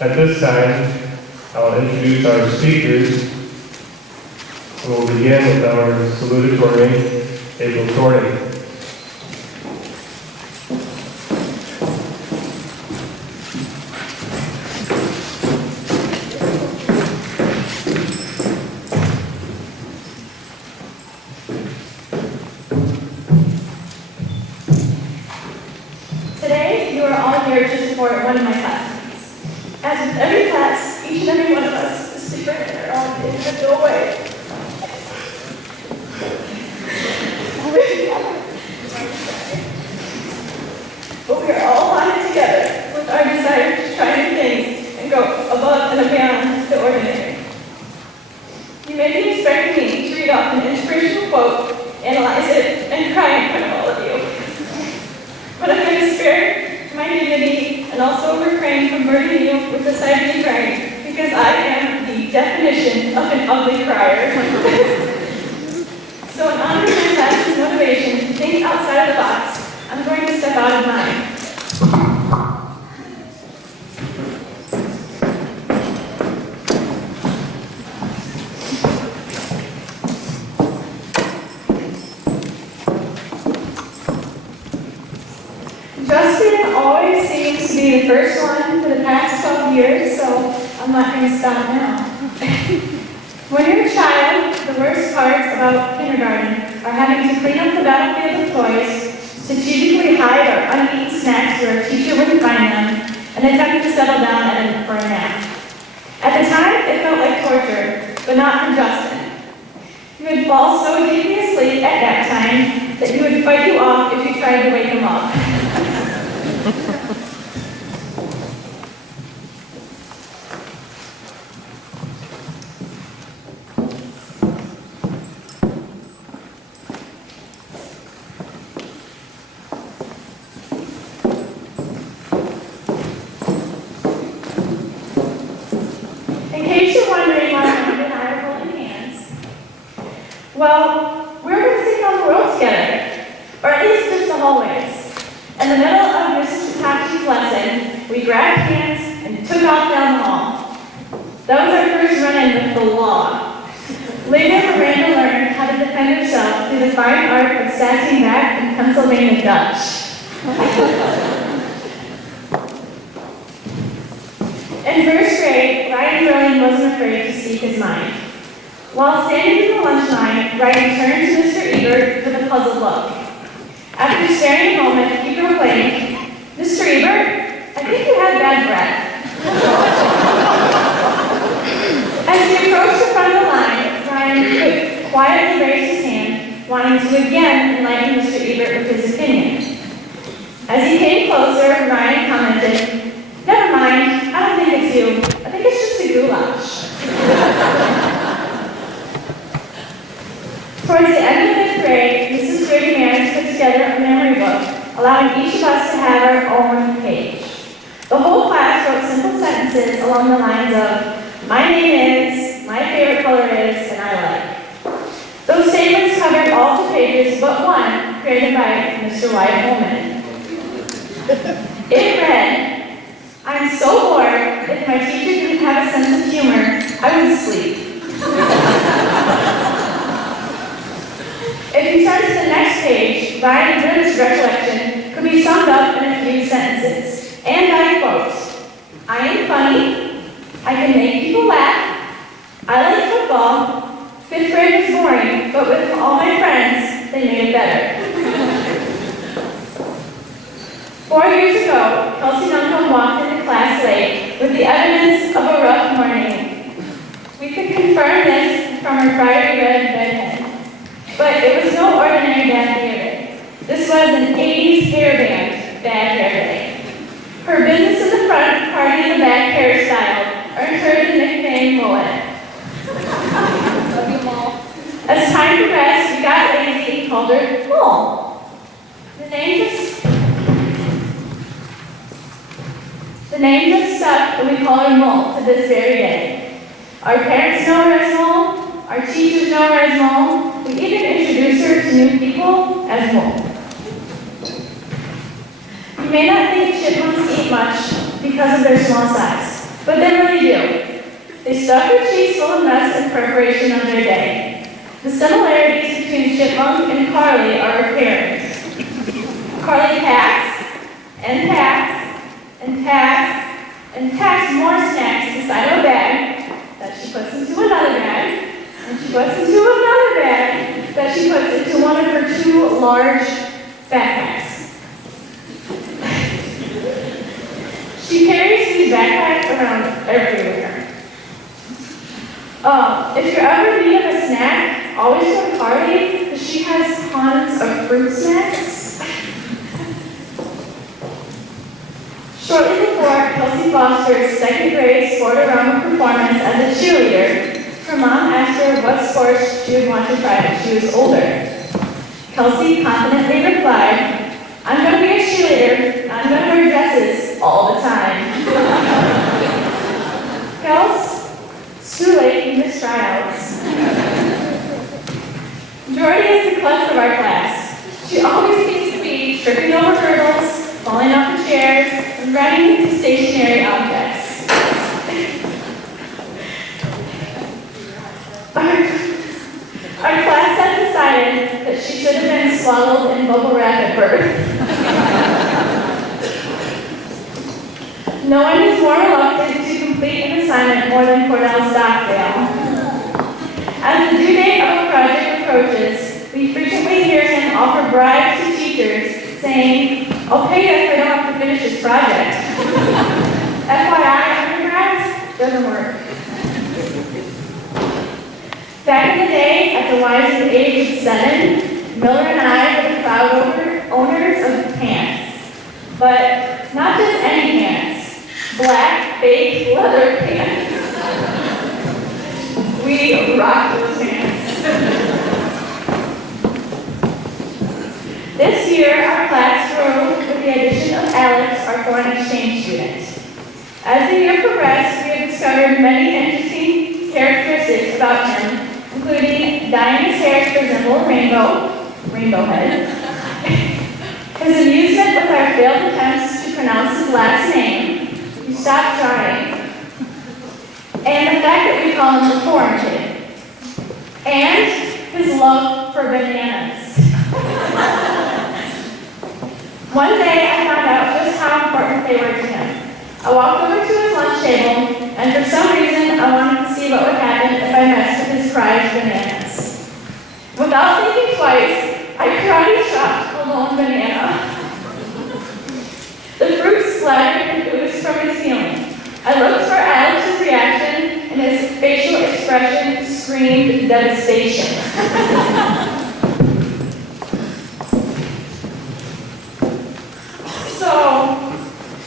At this time, I'll introduce our speakers. We'll begin with our Salutatorian April Torney. Today, you are all here to support one of my classmates. As with every class, each and every one of us is different in our own individual way. But we are all bonded together with our desire to try new things and go above and beyond the ordinary. You may be expecting me to read off an inspirational quote, analyze it, and cry in front of all of you. But I'm going to spare my dignity and also refrain from burdening you with the sight of me crying, because I am the definition of an ugly crier. So in honor of my class's motivation to think outside of the box, I'm going to step out of mine. Justin always seems to be the first one for the past 12 years, so I'm not going to stop now. When you're a child, the worst parts about kindergarten are having to clean up the battlefield of toys, strategically hide our uneaten snacks where a teacher wouldn't find them, and attempt to settle down for a nap. At the time, it felt like torture, but not for Justin. He would fall so deeply asleep at nap time that he would fight you off if you tried to wake him up. In case you're wondering why Mom and I are holding hands, well, we're going to see how the world together, or at least just the hallways. In the middle of Mrs. Takachi's lesson, we grabbed hands and took off down the hall. That was our first run-in with the law. Later, Miranda learned how to defend herself through the fine art of sassing back in Pennsylvania Dutch. In first grade, Ryan really wasn't afraid to speak his mind. While standing in the lunch line, Ryan turned to Mr. Ebert with a puzzled look. After staring a moment, he proclaimed, "Mr. Ebert, I think you have bad breath." As he approached the front of the line, Ryan quietly raised his hand, wanting to again enlighten Mr. Ebert with his opinion. As he came closer, Ryan commented, "Never mind, I don't think it's you. I think it's just a goulash." Towards the end of fifth grade, Mrs. Grady Manners put together a memory book, allowing each of us to have our own page. The whole class wrote simple sentences along the lines of, "My name is, my favorite color is, and I like." Those statements covered all the pages but one created by Mr. Wyatt Holman. It read, "I'm so bored, if my teacher didn't have a sense of humor, I would sleep." If you turn to the next page, Ryan Grimm's recollection could be summed up in a few sentences. And I quote, "I am funny, I can make people laugh, I like football, fifth grade was boring, but with all my friends, they made it better." 4 years ago, Kelsey Duncombe walked into class late with the evidence of a rough morning. We could confirm this from her fiery red bedhead. But it was no ordinary bad hair day. This was an 80s hair band bad hair day. Her business in the front, party in the back hairstyle earned her the nickname Mullet. Love you, Mull. As time progressed, we got lazy and called her Mull. The name just stuck, and we call her Mull to this very day. Our parents know her as Mull. Our teachers know her as Mull. We even introduce her to new people as Mull. You may not think chipmunks eat much because of their small size, But they really do. They stuff their cheeks full of mess in preparation of their day. The similarities between Chipmunk and Carly are apparent. Carly packs, and packs, and packs, and packs more snacks inside of a bag that she puts into another bag, and she puts into another bag that she puts into one of her 2 large backpacks. She carries these backpacks around everywhere. If you're ever in need of a snack, always go to Carly, because she has tons of fruit snacks. Shortly before Kelsey Foster's 2nd grade sport-around performance as a cheerleader, her mom asked her what sports she would want to try when she was older. Kelsey confidently replied, "I'm going to be a cheerleader. I'm going to wear dresses all the time." Kels, it's too late, you missed tryouts. Jordy is the klutz of our class. She always seems to be tripping over hurdles, falling off the chairs, and running into stationary objects. Our class had decided that she should have been swaddled in bubble wrap at birth. No one is more reluctant to complete an assignment more than Cordell Stockdale. As the due date of a project approaches, we frequently hear him offer bribes to teachers, saying, "I'll pay you if I don't have to finish this project." FYI, undergrads, doesn't work. Back in the day, at the wise age of 7, Miller and I were the proud owners of pants. But not just any pants, black, fake leather pants. We rocked those pants. This year, our class grew with the addition of Alex, our foreign exchange student. As the year progressed, we have discovered many interesting characteristics about him, including dyeing his hair to resemble a rainbow head, his amusement with our failed attempts to pronounce his last name, "You stop trying," and the fact that we call him the foreign kid, and his love for bananas. One day I found out just how important they were to him. I walked over to his lunch table, and for some reason I wanted to see what would happen if I messed with his prized bananas. Without thinking twice, I karate chopped a lone banana. The fruit splattered and oozed from his ceiling. I looked for Alex's reaction, and his facial expression screamed devastation. So,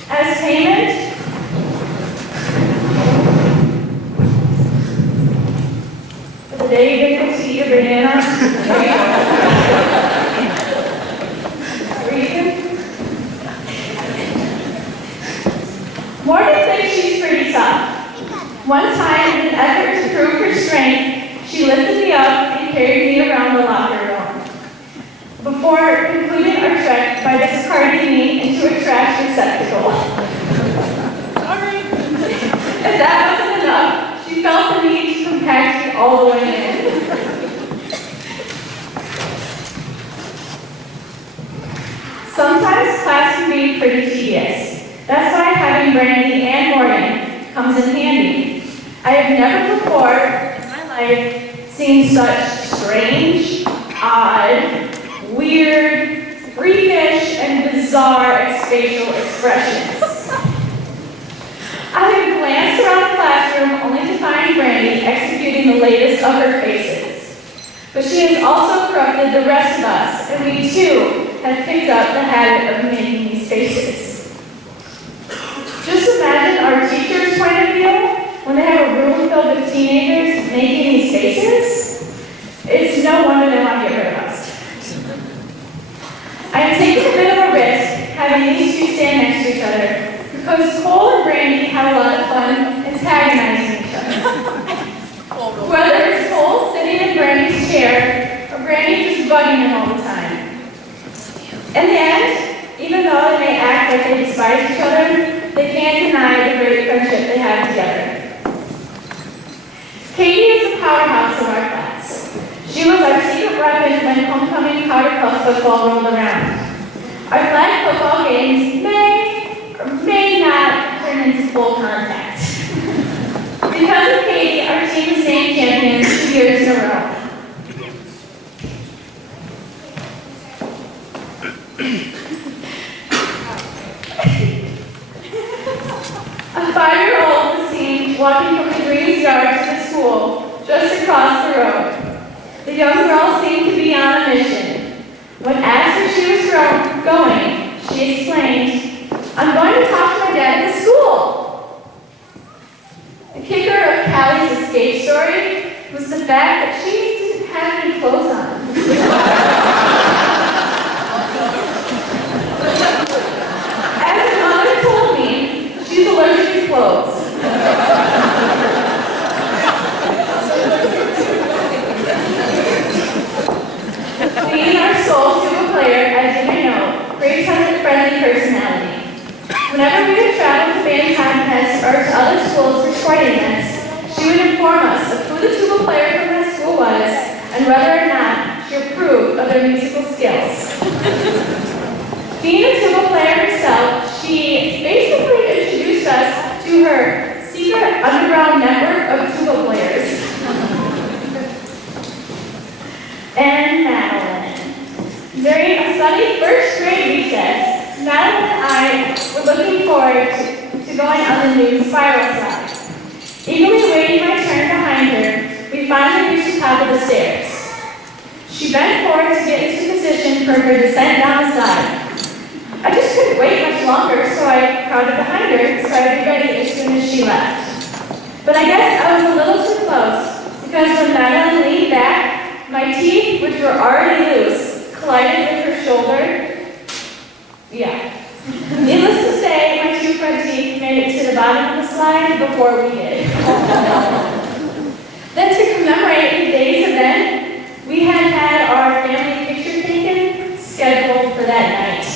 as payment, for the day you didn't go see your banana, Morgan thinks she's pretty tough. One time, in an effort to prove her strength, she lifted me up and carried me around the locker room, before concluding our trek by discarding me into a trash receptacle. Sorry. If that wasn't enough, she felt the need to compact me all the way in. Sometimes class can be pretty tedious. That's why having Brandy and Morgan comes in handy. I have never before in my life seen such strange, odd, weird, freakish, and bizarre facial expressions. I have glanced around the classroom only to find Brandy executing the latest of her faces. But she has also corrupted the rest of us, and we too have picked up the habit of making these faces. Just imagine our teacher's point of view when they have a room filled with teenagers making these faces. It's no wonder they want to get rid of us. I am taking a bit of a risk having these two stand next to each other because Cole and Brandy have a lot of fun antagonizing each other. Whether it's Cole sitting in Brandy's chair or Brandy just bugging him all the time. In the end, even though they may act like they despise each other, they can't deny the great friendship they have together. football rolled around. Our flag football games may or may not turn into full contact. Because of Katie, our team is named champions 2 years in a row. A 5-year-old was seen walking from the Green's yard to the school just across the road. The young girl seemed to be on a mission. When asked where she was going, she explained, "I'm going to talk to my dad at the school." The kicker of Callie's escape story was the fact that she didn't have any clothes on. As her mother told me, she's allergic to clothes. Being our sole tuba player, as you may know, Grace has a friendly personality. Whenever we would travel to band contests or to other schools for sporting events, she would inform us of who the tuba player from that school was and whether or not she approved of their musical skills. Being a tuba player herself, she basically introduced us to her secret underground network of tuba players. And Madeline. During a sunny first grade recess, Madeline and I were looking forward to going on the new spiral slide. Eagerly waiting my turn behind her, we finally reached the top of the stairs. She bent forward to get into position for her descent down the slide. I just couldn't wait much longer, so I crowded behind her so I'd be ready as soon as she left. But I guess I was a little too close, because when Madeline leaned back, my teeth, which were already loose, collided with her shoulder. Yeah. Needless to say, my two front teeth made it to the bottom of the slide before we did. Then to commemorate the day's event, we had our family picture taken, scheduled for that night.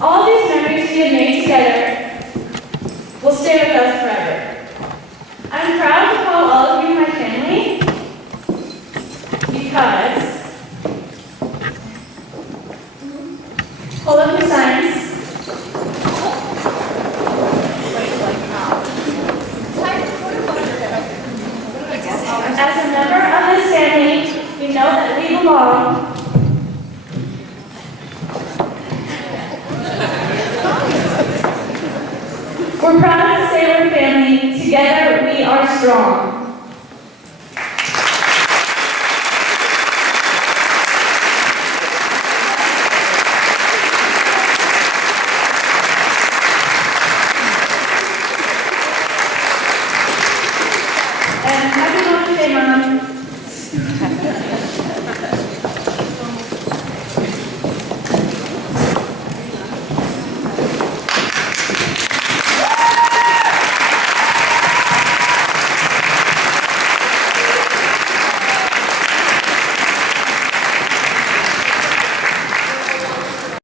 All these memories we have made together will stay with us forever. I'm proud to call all of you my family because, hold up your signs. As a member of this family, we know that we belong. We're proud to say we're family. Together we are strong. And happy Mother's Day, Mom.